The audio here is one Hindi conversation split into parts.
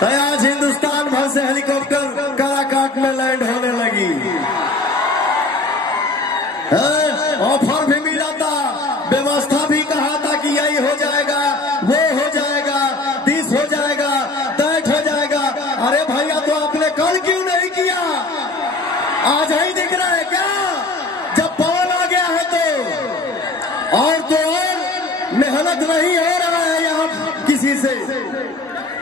तो आज हिंदुस्तान भर से हेलीकॉप्टर काराकाट में लैंड होने लगी। ऑफर भी मिला था, व्यवस्था भी कहा था कि यही हो जाएगा, वो हो जाएगा, 30 हो जाएगा, 60 हो जाएगा। अरे भैया तो आपने कल क्यों नहीं किया? आज ही दिख रहा है क्या? जब पवन आ गया है तो और मेहनत नहीं हो रहा है यहाँ किसी से।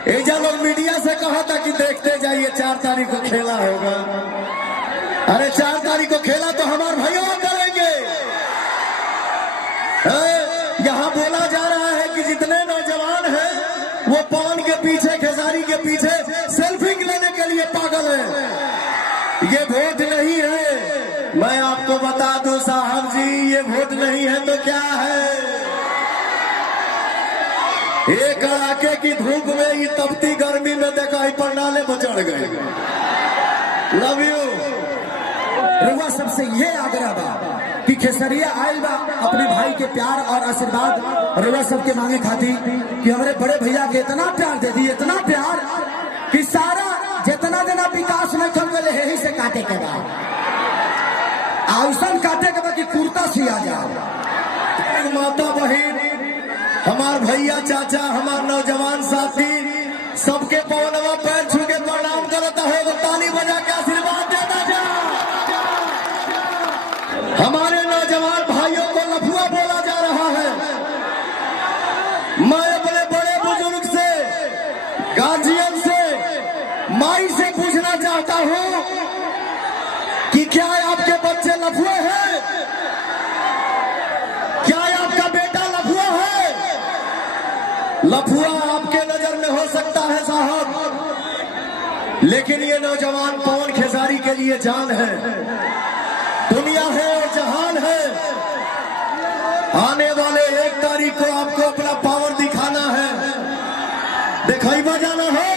एजा लोग मीडिया से कहा था कि देखते जाइए 4 तारीख को खेला होगा। अरे 4 तारीख को खेला तो हमारे भाइयों करेंगे। यहाँ बोला जा रहा है कि जितने नौजवान हैं वो पवन के पीछे, खेसारी के पीछे सेल्फी लेने के लिए पागल है। ये वोट नहीं है। मैं आपको बता दूं साहब जी, ये वोट नहीं है तो क्या है? एक कड़ाके की धूप में, ये तपती गर्मी में देखा ही परनाले में चढ़ गए। Love you. रुआ सबसे ये आग्रह बा कि खेसरिया आयल बा अपने भाई के प्यार और आशीर्वाद रुआ सबके मांगे खाती कि हमारे बड़े भैया के इतना प्यार दे दी, इतना प्यार कि सारा जितना देना विकास में कम गले यही से काटे के बाद आउसन काटे के बाद कि कुर्ता सिया जाए। माता बहन, हमार भैया, चाचा, हमार नौजवान साथी सबके पवनवा पैर छू के प्रणाम करता है। ताली बजा के आशीर्वाद देता जा। हमारे नौजवान भाइयों को लफुआ बोला जा रहा है। मैं अपने बड़े बुजुर्ग से, गार्जियन से, माई से पूछना चाहता हूं कि क्या आपके बच्चे लफुए हैं? क्या आपका बेटा लफुआ है? लफुआ आपके नजर में हो सकता है साहब, लेकिन ये नौजवान पवन खेसारी के लिए जान है, दुनिया है और जहान है। आने वाले 1 तारीख को आपको अपना पावर दिखाना है, दिखाई बजाना हो,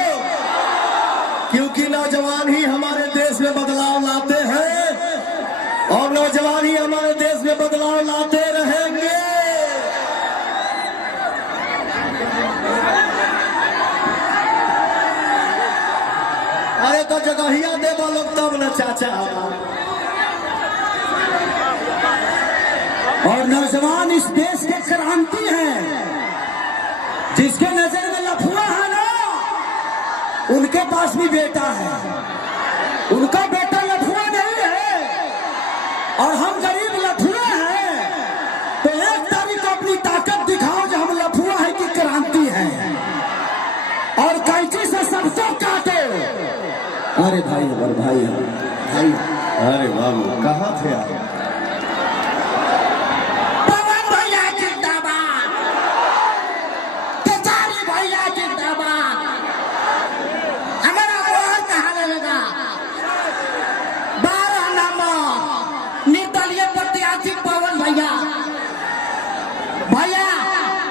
क्योंकि नौजवान ही हमारे देश में बदलाव लाते हैं और नौजवान ही हमारे देश में बदलाव लाते रहेंगे। अरे तो जगहिया दे बोलो तब न चाचा। और नौजवान इस देश के क्रांति हैं। जिसके नजर में लफुआ है ना, उनके पास भी बेटा है, उनका बेटा लफुआ नहीं है और हम गरीब लफुआ हैं। तो 1 तारीख को अपनी ताकत दिखाओ जो हम लफुआ है कि क्रांति है, और कैंची से सबको काटो। अरे भाई, अरे भाई, भाई, अरे बाबू कहाँ थे आप?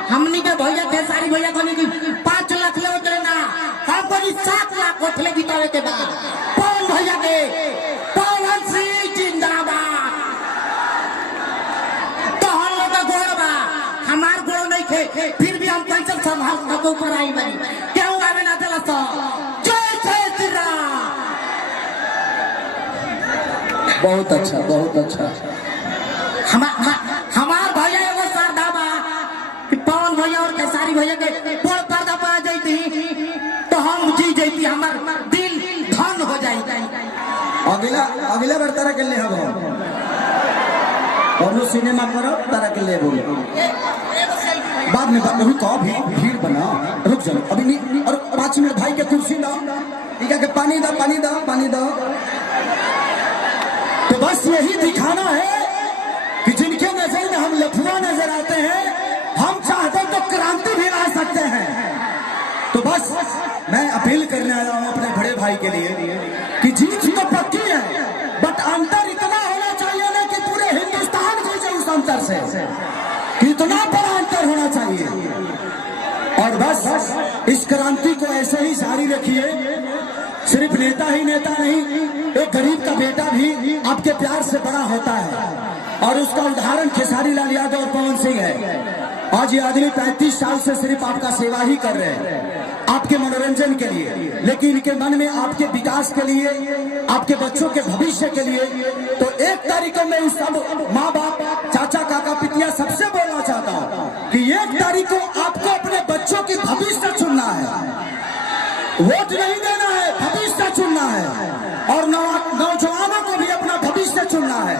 हमनी के भैया खेसारी भैया को 5 लाख ले देना, हमको 7 लाख उठले जितावे के बाद पवन भैया के पवन सिंह जिंदाबाद। तो हम लोग का गोड़ बा, हमार गोड़ नहीं थे, फिर भी हम कैसे संभाल सको ऊपर आई बनी क्यों आवे ना चला तो जय जय श्री राम। बहुत अच्छा, बहुत अच्छा। हमार भैया एगो श्रद्धा बा कि पवन भैया और खेसारी भैया के पोल पर्दा पा जाती तो हम जी जाती, हमार दिल धन हो जाती। अगला बार तारा के ले हम सिनेमा करो, तारा के ले बोलो बाद में बात रुको, अभी भीड़ बना, रुक जाओ अभी नहीं। और 5 मिनट भाई के कुर्सी दो, ठीक है, पानी दो, पानी दो, पानी दो। तो बस यही दिखाना है कि जिनके नजर में हम लफुआ नजर आते हैं, हम चाहते तो क्रांति भी ला सकते हैं। तो बस मैं अपील करने आया हूं अपने बड़े भाई के लिए कि जीत तो पक्की है, बट अंतर इतना होना चाहिए ना कि पूरे हिंदुस्तान को जो उस अंतर से कितना बड़ा अंतर होना चाहिए। और बस इस क्रांति को ऐसे ही जारी रखिए। सिर्फ नेता ही नेता नहीं, एक गरीब का बेटा भी आपके प्यार से बड़ा होता है, और उसका उदाहरण खेसारी लाल यादव और पवन सिंह है। आज ये आदमी 35 साल से सिर्फ आपका सेवा ही कर रहे हैं। आपके मनोरंजन के लिए, लेकिन इनके मन में आपके विकास के लिए, आपके बच्चों के भविष्य के लिए। तो 1 तारीख को मैं उस सब माँ बाप, चाचा, काका, पितिया सबसे बोलना चाहता हूँ कि 1 तारीख को आपको अपने बच्चों की भविष्य चुनना है, वोट नहीं देना है, भविष्य चुनना है। और नौजवानों को भी अपना भविष्य चुनना है।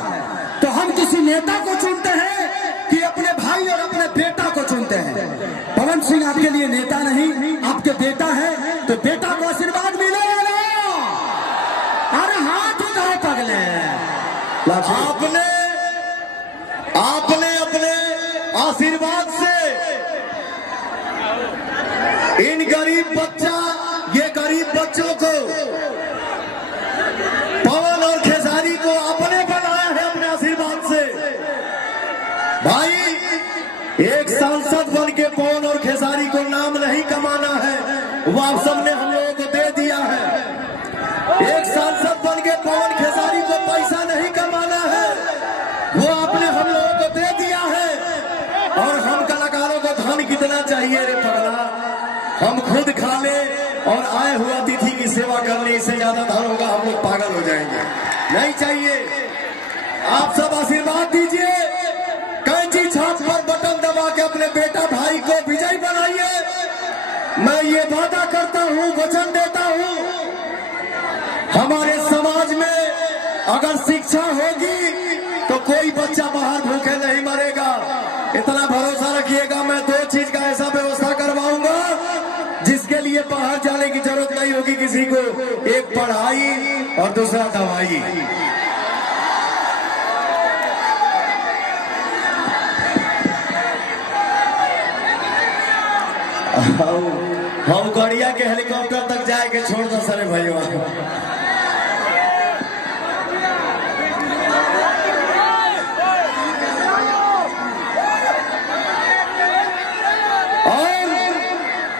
तो हम किसी नेता को चुनते हैं कि अपने भाई और अपने बेटा को चुनते हैं। पवन सिंह आपके लिए नेता नहीं, आपके बेटा है, तो बेटा को आशीर्वाद मिलेगा ना? अरे हाथ उठाओ पगले। आपने अपने आशीर्वाद से इन ये गरीब बच्चों को, पवन और खेसारी को आपने बनाया है अपने आशीर्वाद से। भाई, एक सांसद बन के पवन और खेसारी को नाम नहीं कमाना है, वो आप सबने हम लोगों को दे दिया है। एक सांसद बन के पवन खेसारी को पैसा नहीं कमाना है, वो आपने हम लोगों को दे दिया है। और हम कलाकारों को धन कितना चाहिए रे पगला? हम खुद खा ले और आए हुए अतिथि की सेवा करने, इससे ज्यादा धन होगा हम लोग पागल हो जाएंगे। नहीं चाहिए। आप सब आशीर्वाद दीजिए, कैंची छाप पर बटन दबा के अपने बेटा भाई को विजयी बनाइए। मैं ये वादा करता हूँ, वचन देता हूँ, हमारे समाज में अगर शिक्षा होगी तो कोई बच्चा बाहर भूखे नहीं मरेगा। इतना भरोसा रखिएगा। मैं 2 चीज का ऐसा व्यवस्था करवाऊंगा जिसके लिए बाहर जाने की जरूरत नहीं होगी किसी को। एक पढ़ाई और दूसरा दवाई। हम गड़िया के हेलीकॉप्टर तक जाएंगे, छोड़ दो सारे भाइयों।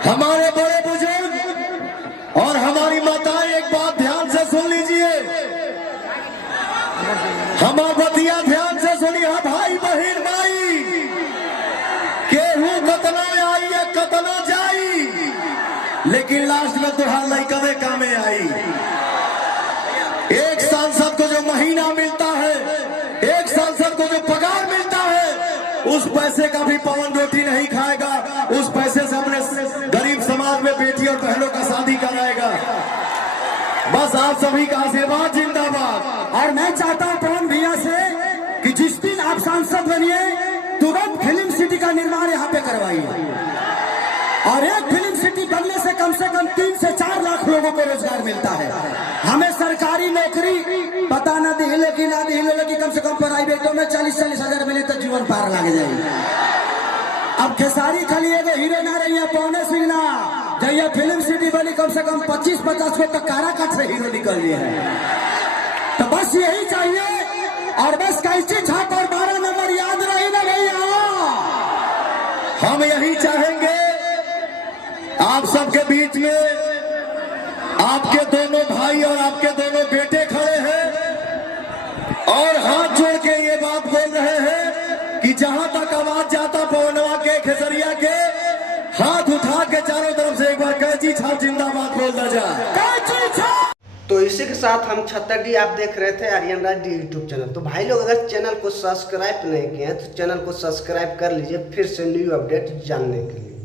हमारे बड़े बुजुर्ग और हमारी माताएं एक बात ध्यान से सुन लीजिए, हमारा बतिया ध्यान से सुनिए। भाई बहन माई केहू कतना आई है कतना जाई, लेकिन लास्ट में तुहार लइकवे कामे आई। एक सांसद को जो महीना मिलता है, एक सांसद को जो पगार मिलता है, उस पैसे का भी पवन रोटी नहीं खाएगा। उस पैसे से अपने गरीब समाज में बेटी और बहनों का शादी कराएगा। बस आप सभी का आशीर्वाद जिंदाबाद। और मैं चाहता हूं पवन भैया से कि जिस दिन आप सांसद बनिए, तुरंत फिल्म सिटी का निर्माण यहाँ पे करवाइए। और एक फिल्म सिटी बनने से कम 3 से 4 लाख लोगों को रोजगार मिलता है। हमें सरकारी नौकरी पता न दी, लेकिन ना दी, लेकिन कम से कम प्राइवेटों में 40-40 हजार मिले तो जीवन पार लग जाएगी। अब खेसारी खाली एगो हीरो ना रही है, पवन सिंह ना। जब यह फिल्म सिटी बनी, कम से कम 25-50 को तो काराकाट से हीरो निकल लिए है। तो बस यही चाहिए। और बस कैंची छाप और 12 नंबर याद रही ना भैया। हम यही चाहेंगे आप सबके बीच में आपके दोनों भाई और आपके दोनों बेटे खड़े हैं और हाथ जोड़ के ये बात बोल रहे हैं कि जहां तक आवाज जाता पवनवा के, खेसरिया के, हाथ उठा के चारों तरफ से एक बार कैंची छाप जिंदाबाद बोलना जा। कैंची छाप। तो इसी के साथ हम छत्तर डी आप देख रहे थे आर्यन राज डी यूट्यूब चैनल। तो भाई लोग अगर चैनल को सब्सक्राइब नहीं किए हैं तो चैनल को सब्सक्राइब कर लीजिए, फिर से न्यू अपडेट जानने के लिए।